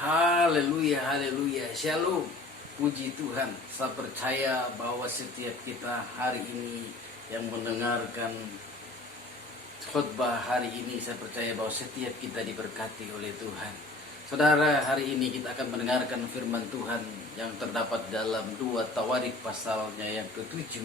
Haleluya, haleluya, shalom. Puji Tuhan, saya percaya bahwa setiap kita hari ini yang mendengarkan khotbah hari ini, saya percaya bahwa setiap kita diberkati oleh Tuhan. Saudara, hari ini kita akan mendengarkan firman Tuhan yang terdapat dalam 2 Tawarik pasalnya yang ke-7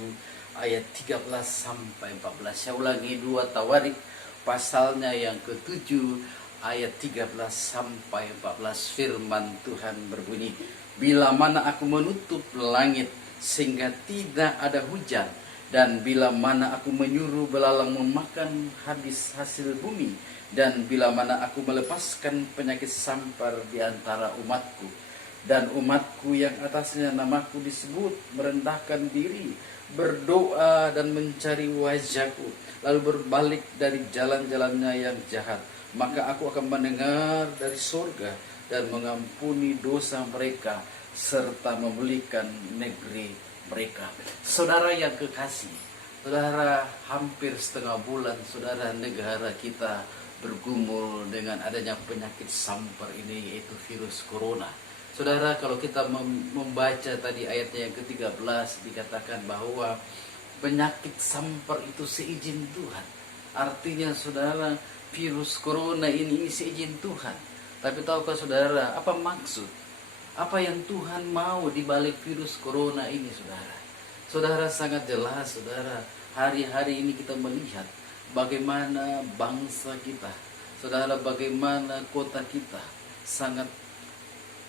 ayat 13 sampai 14. Saya ulangi, 2 Tawarik pasalnya yang ke-7 ayat 13 sampai 14. Firman Tuhan berbunyi, bila mana aku menutup langit sehingga tidak ada hujan, dan bila mana aku menyuruh belalang memakan habis hasil bumi, dan bila mana aku melepaskan penyakit sampar di antara umatku, dan umatku yang atasnya namaku disebut merendahkan diri, berdoa dan mencari wajahku, lalu berbalik dari jalan-jalannya yang jahat, maka aku akan mendengar dari surga dan mengampuni dosa mereka serta memulihkan negeri mereka. Saudara yang kekasih, saudara, hampir setengah bulan saudara negara kita bergumul dengan adanya penyakit sampar ini, yaitu virus corona. Saudara, kalau kita membaca tadi ayatnya yang ke-13, dikatakan bahwa penyakit sampar itu seizin Tuhan. Artinya saudara, virus corona ini seizin Tuhan. Tapi tahukah saudara apa maksud? Apa yang Tuhan mau di balik virus corona ini, saudara? Saudara, sangat jelas, saudara. Hari-hari ini kita melihat bagaimana bangsa kita, saudara, bagaimana kota kita sangat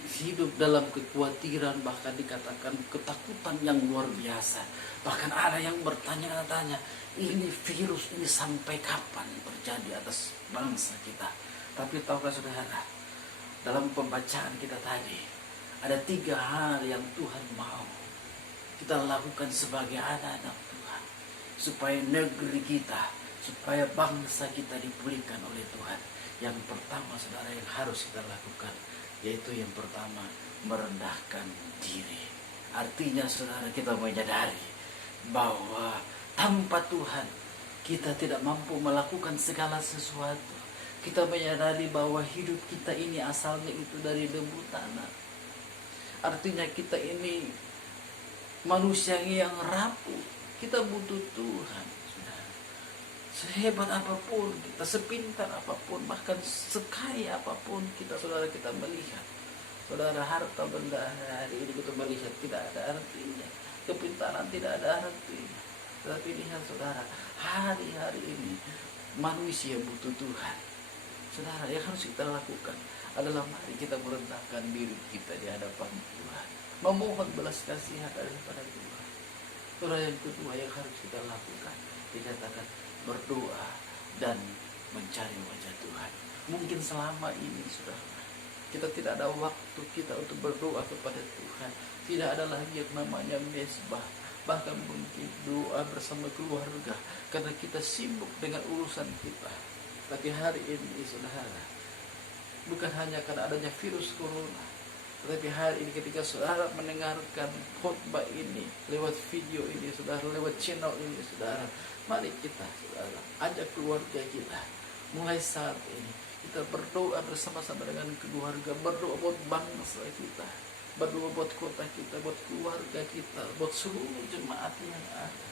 hidup dalam kekhawatiran, bahkan dikatakan ketakutan yang luar biasa. Bahkan ada yang bertanya-tanya, ini virus ini sampai kapan terjadi atas bangsa kita? Tapi tahukah saudara, dalam pembacaan kita tadi, ada 3 hal yang Tuhan mau kita lakukan sebagai anak-anak Tuhan, supaya negeri kita, supaya bangsa kita dipulihkan oleh Tuhan. Yang pertama, saudara, yang harus kita lakukan, yaitu yang pertama, merendahkan diri. Artinya saudara, kita menyadari bahwa tanpa Tuhan kita tidak mampu melakukan segala sesuatu. Kita menyadari bahwa hidup kita ini asalnya itu dari debu tanah. Artinya kita ini manusia yang rapuh. Kita butuh Tuhan, saudara. Sehebat apapun kita, sepintar apapun, bahkan sekaya apapun kita, saudara, kita melihat, saudara, harta benda hari ini kita melihat tidak ada artinya, kepintaran tidak ada artinya. Tetapi lihat saudara, hari-hari ini manusia butuh Tuhan. Saudara, yang harus kita lakukan adalah mari kita merendahkan diri kita di hadapan Tuhan, memohon belas kasihan daripada Tuhan. Saudara, yang kedua yang harus kita lakukan, dikatakan berdoa dan mencari wajah Tuhan. Mungkin selama ini, saudara, kita tidak ada waktu kita untuk berdoa kepada Tuhan. Tidak ada lagi yang namanya mesbah, bahkan mungkin doa bersama keluarga, karena kita sibuk dengan urusan kita. Tapi hari ini, saudara, bukan hanya karena adanya virus corona, tetapi hari ini ketika saudara mendengarkan khotbah ini lewat video ini, saudara, lewat channel ini, saudara, mari kita, saudara, ajak keluarga kita mulai saat ini kita berdoa bersama-sama dengan keluarga, berdoa buat bangsa kita, berdoa buat kota kita, buat keluarga kita, buat seluruh jemaat yang ada,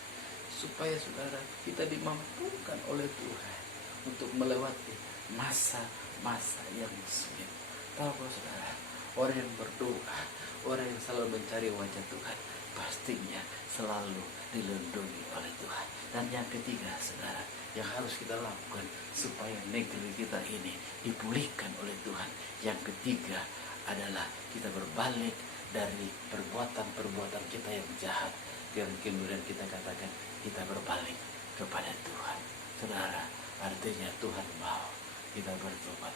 supaya saudara kita dimampukan oleh Tuhan untuk melewati masa-masa yang sulit. Tahu saudara, orang yang berdoa, orang yang selalu mencari wajah Tuhan, pastinya selalu dilindungi oleh Tuhan. Dan yang ketiga, saudara, yang harus kita lakukan supaya negeri kita ini dipulihkan oleh Tuhan, yang ketiga adalah kita berbalik dari perbuatan-perbuatan kita yang jahat, dan kemudian kita katakan kita berbalik kepada Tuhan. Saudara, artinya Tuhan mau kita bertobat.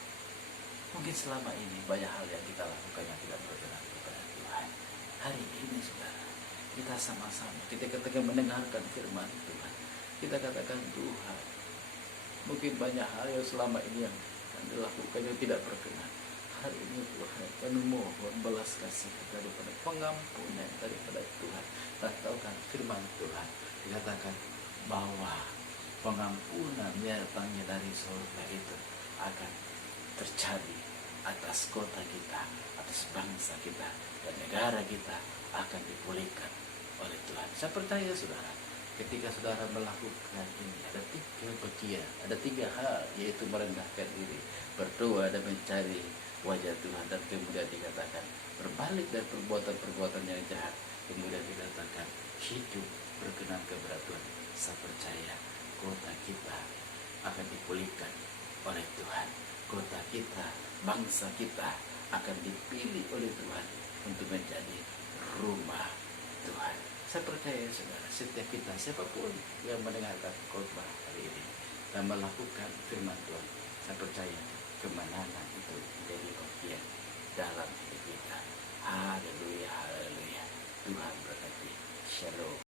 Mungkin selama ini banyak hal yang kita lakukan yang tidak berkenan kepada Tuhan. Hari ini, saudara, kita sama-sama, kita ketika mendengarkan firman Tuhan, kita katakan, Tuhan, mungkin banyak hal yang selama ini yang dilakukan yang tidak berkenan. Hari ini Tuhan, kami mohon belas kasih daripada pengampunan daripada Tuhan. Dan tahukah firman Tuhan dikatakan bahwa pengampunan yang datangnya dari surga itu akan terjadi atas kota kita, atas bangsa kita, dan negara kita akan dipulihkan oleh Tuhan. Saya percaya saudara, ketika saudara melakukan ini, ada 3 bagian, ada 3 hal, yaitu merendahkan diri, berdoa dan mencari wajah Tuhan, dan kemudian dikatakan berbalik dari perbuatan-perbuatan yang jahat, kemudian dikatakan hidup berkenan kepada Tuhan. Saya percaya kota kita akan dipulihkan oleh Tuhan. Kota kita, bangsa kita akan dipilih oleh Tuhan untuk menjadi rumah Tuhan. Saya percaya saudara, setiap kita, siapapun yang mendengarkan khotbah hari ini dan melakukan firman Tuhan, saya percaya kemenangan itu menjadi bagian dalam hidup kita. Haleluya, haleluya. Tuhan berkati. Shalom.